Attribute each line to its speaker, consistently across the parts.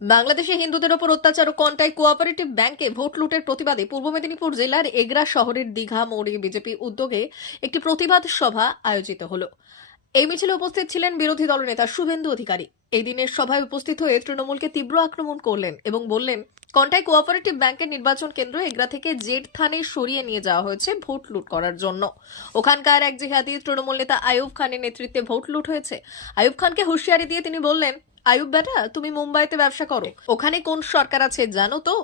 Speaker 1: বাংলাদেশে হিন্দুদের ওপর অত্যাচার ও কন্টাই কোঅপারেটিভ ব্যাংকে ভোট লুটের প্রতিবাদে পূর্ব মেদিনীপুর জেলার এগরা শহরের দীঘা মোড়ে বিজেপি উদ্যোগে একটি প্রতিবাদ সভা আয়োজিত হল। এই মিছিলে উপস্থিত ছিলেন বিরোধী দলনেতা শুভেন্দু অধিকারী। এই দিনের সভায় উপস্থিত হয়ে তৃণমূলকে তীব্র আক্রমণ করলেন এবং বললেন কন্টাই কোঅপারেটিভ ব্যাংকের নির্বাচন কেন্দ্র এগরা থেকে জেড থানে সরিয়ে নিয়ে যাওয়া হয়েছে ভোট লুট করার জন্য। ওখানকার এক জিহাদি তৃণমূল নেতা আয়ুব খানের নেতৃত্বে ভোট লুট হয়েছে। আয়ুব খানকে হুঁশিয়ারি দিয়ে তিনি বললেন আয়ুব বেটা, তুমি মুম্বাইতে ব্যবসা করো। ওখানে কোন সরকার আছে জানো তো?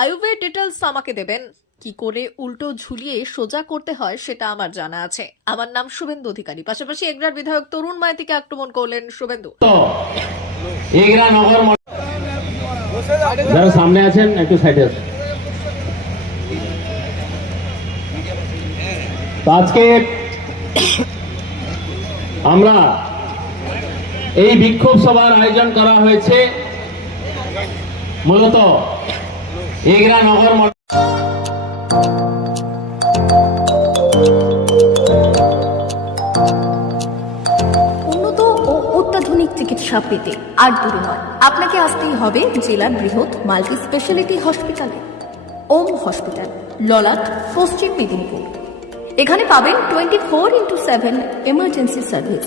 Speaker 1: আয়ুবের ডিটেলস আমাকে দেবেন। কি করে উল্টো ঝুলিয়ে সোজা করতে হয় সেটা আমার জানা আছে। আমার নাম শুভেন্দু অধিকারী। পাশাপাশি এগরার বিধায়ক তরুণ মাইতিকে আক্রমণ করলেন শুভেন্দু।
Speaker 2: যারা সামনে আছেন, একটু সাইডে আসুন। তো আজকে আমরা এই বিক্ষোভ সভার আয়োজন করা হয়েছে। মূলত এগরা নগর
Speaker 3: উন্নত অত্যাধুনিক চিকিৎসা পেতে আর দূরে নয়। আপনাকে আসতেই হবে জেলার বৃহৎ মাল্টি স্পেশালিটি হসপিটালে। ওম হসপিটাল, ললাট, পশ্চিম মেদিনীপুর। এখানে পাবেন twenty four into seven emergency service.